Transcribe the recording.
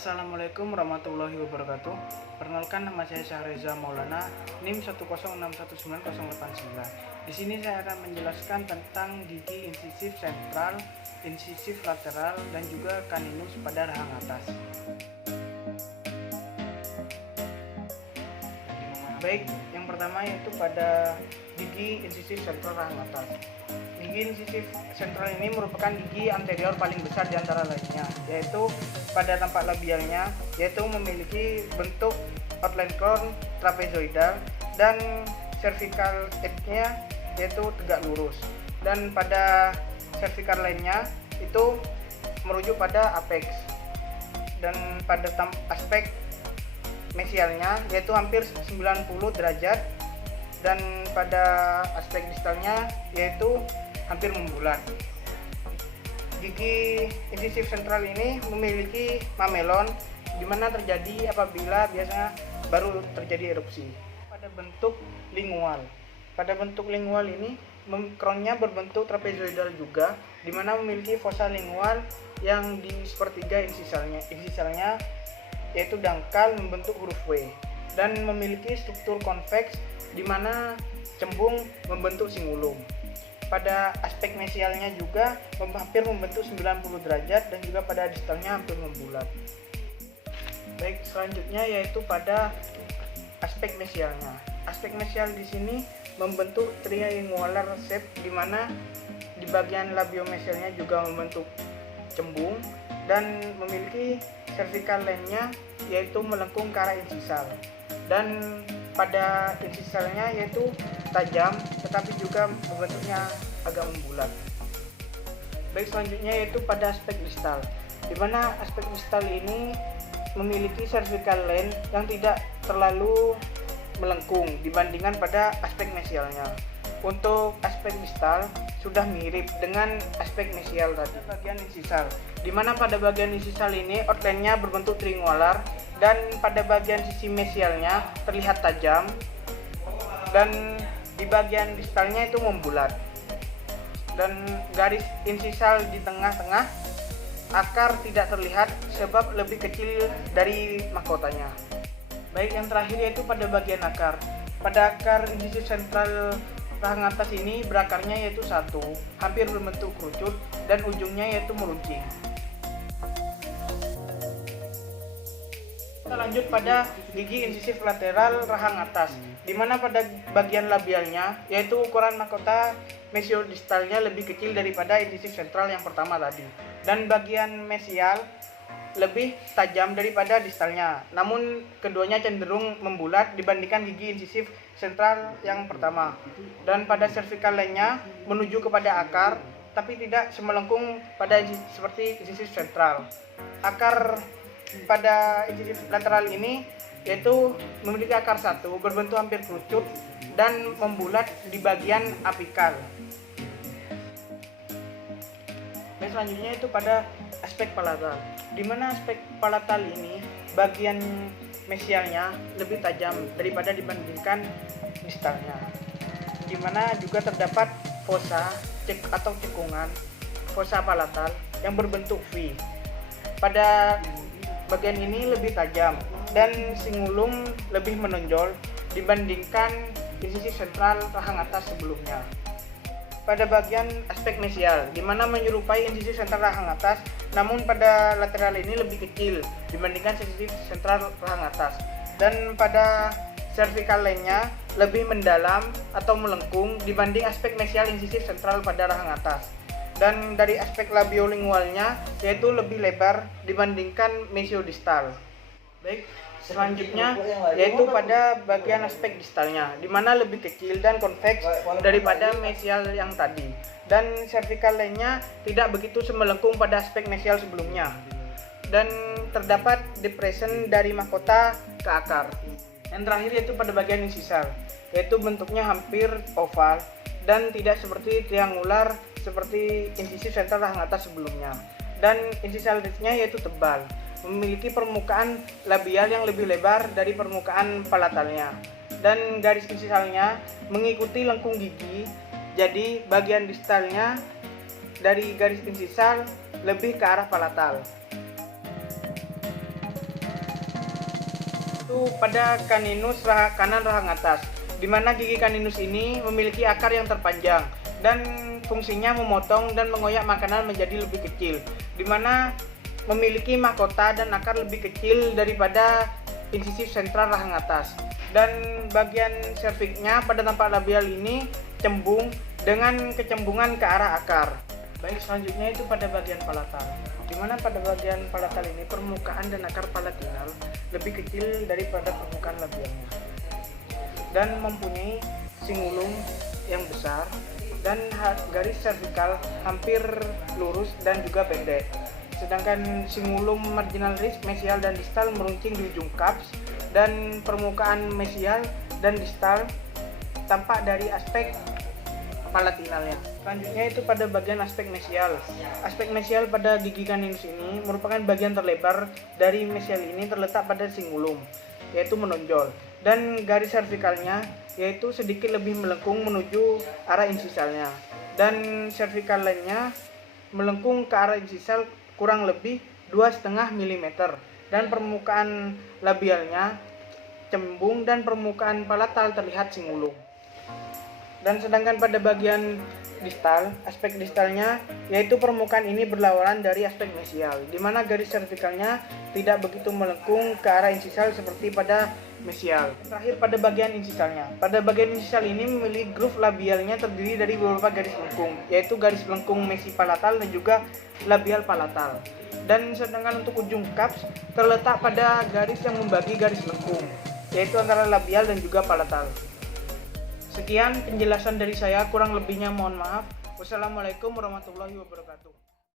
Assalamualaikum warahmatullahi wabarakatuh. Perkenalkan, nama saya Syahreza Maulana, NIM 106619089. Di sini saya akan menjelaskan tentang gigi incisif sentral, incisif lateral, dan juga caninus pada rahang atas. Baik, yang pertama yaitu pada gigi incisif sentral rahang atas. Gigi incisif sentral ini merupakan gigi anterior paling besar di antara lainnya, yaitu pada tampak labialnya, yaitu memiliki bentuk outline crown trapezoidal, dan cervical edge-nya yaitu tegak lurus, dan pada cervical lainnya itu merujuk pada apex, dan pada aspek mesialnya yaitu hampir 90 derajat, dan pada aspek distalnya yaitu hampir membulat. Gigi incisif sentral ini memiliki mamelon, di mana terjadi apabila biasanya baru terjadi erupsi. Pada bentuk lingual. Pada bentuk lingual ini crownnya berbentuk trapezoidal juga, di mana memiliki fossa lingual yang di sepertiga insisalnya yaitu dangkal membentuk huruf W, dan memiliki struktur konveks di mana cembung membentuk singulum. Pada aspek mesialnya juga hampir membentuk 90 derajat, dan juga pada distalnya hampir membulat. Baik, selanjutnya yaitu pada aspek mesialnya. Aspek mesial di sini membentuk triangular shape, di mana di bagian labiomesialnya juga membentuk cembung dan memiliki cervical line-nya yaitu melengkung ke arah insisal, dan pada insisalnya yaitu tajam tetapi juga membentuknya agak membulat. Baik, selanjutnya yaitu pada aspek distal, di mana aspek distal ini memiliki cervical line yang tidak terlalu melengkung dibandingkan pada aspek mesialnya. Untuk aspek distal sudah mirip dengan aspek mesial tadi. Bagian insisal, di mana pada bagian insisal ini outline-nya berbentuk triangular, dan pada bagian sisi mesialnya terlihat tajam, dan di bagian distalnya itu membulat, dan garis insisal di tengah-tengah akar tidak terlihat sebab lebih kecil dari mahkotanya. Baik, yang terakhir yaitu pada bagian akar. Pada akar incisif sentral rahang atas ini berakarnya yaitu satu, hampir berbentuk kerucut, dan ujungnya yaitu meruncing. Kita lanjut pada gigi incisif lateral rahang atas, di mana pada bagian labialnya yaitu ukuran mahkota mesiodistalnya lebih kecil daripada incisif sentral yang pertama tadi, dan bagian mesial lebih tajam daripada distalnya, namun keduanya cenderung membulat dibandingkan gigi incisif sentral yang pertama, dan pada cervical line-nya menuju kepada akar tapi tidak semelengkung pada seperti incisif sentral. Akar pada incisif lateral ini yaitu memiliki akar satu, berbentuk hampir kerucut dan membulat di bagian apikal. Dan selanjutnya itu pada aspek palatal, di mana aspek palatal ini bagian mesialnya lebih tajam daripada dibandingkan distalnya, di mana juga terdapat fossa atau cekungan fossa palatal yang berbentuk V. Pada bagian ini lebih tajam dan singulum lebih menonjol dibandingkan incisif sentral rahang atas sebelumnya. Pada bagian aspek mesial, di mana menyerupai incisif sentral rahang atas, namun pada lateral ini lebih kecil dibandingkan incisif sentral rahang atas, dan pada cervical line-nya lebih mendalam atau melengkung dibanding aspek mesial incisif sentral pada rahang atas, dan dari aspek labiolingualnya yaitu lebih lebar dibandingkan mesiodistal. Baik, selanjutnya yaitu pada bagian aspek distalnya, di mana lebih kecil dan konveks daripada mesial yang tadi, dan cervical line-nya tidak begitu semelengkung pada aspek mesial sebelumnya, dan terdapat depression dari mahkota ke akar. Yang terakhir yaitu pada bagian insisal, yaitu bentuknya hampir oval dan tidak seperti triangular seperti incisif sentral rahang atas sebelumnya, dan insisal ridge-nya yaitu tebal, memiliki permukaan labial yang lebih lebar dari permukaan palatalnya, dan garis insisalnya mengikuti lengkung gigi, jadi bagian distalnya dari garis insisal lebih ke arah palatal. Itu pada caninus rahang kanan rahang atas, di mana gigi caninus ini memiliki akar yang terpanjang dan fungsinya memotong dan mengoyak makanan menjadi lebih kecil, di mana memiliki mahkota dan akar lebih kecil daripada insisif sentral rahang atas. Dan bagian serviknya pada tampak labial ini cembung dengan kecembungan ke arah akar. Baik, selanjutnya itu pada bagian palatal, di mana pada bagian palatal ini permukaan dan akar palatinal lebih kecil daripada permukaan labialnya dan mempunyai singulum yang besar dan garis servikal hampir lurus dan juga pendek. Sedangkan singulum marginal mesial dan distal meruncing di ujung kaps, dan permukaan mesial dan distal tampak dari aspek palatinalnya. Selanjutnya itu pada bagian aspek mesial. Aspek mesial pada gigi caninus ini merupakan bagian terlebar dari mesial ini terletak pada singulum, yaitu menonjol, dan garis servikalnya yaitu sedikit lebih melengkung menuju arah insisalnya, dan servikal lainnya melengkung ke arah insisal kurang lebih 2,5 mm, dan permukaan labialnya cembung dan permukaan palatal terlihat singulum. Dan sedangkan pada bagian distal, aspek distalnya yaitu permukaan ini berlawanan dari aspek mesial, di mana garis servikalnya tidak begitu melengkung ke arah insisal seperti pada mesial. Terakhir pada bagian insisalnya. Pada bagian insisal ini memiliki groove labialnya terdiri dari beberapa garis lengkung, yaitu garis lengkung mesi palatal dan juga labial palatal. Dan sedangkan untuk ujung kaps terletak pada garis yang membagi garis lengkung, yaitu antara labial dan juga palatal. Sekian penjelasan dari saya, kurang lebihnya mohon maaf. Wassalamualaikum warahmatullahi wabarakatuh.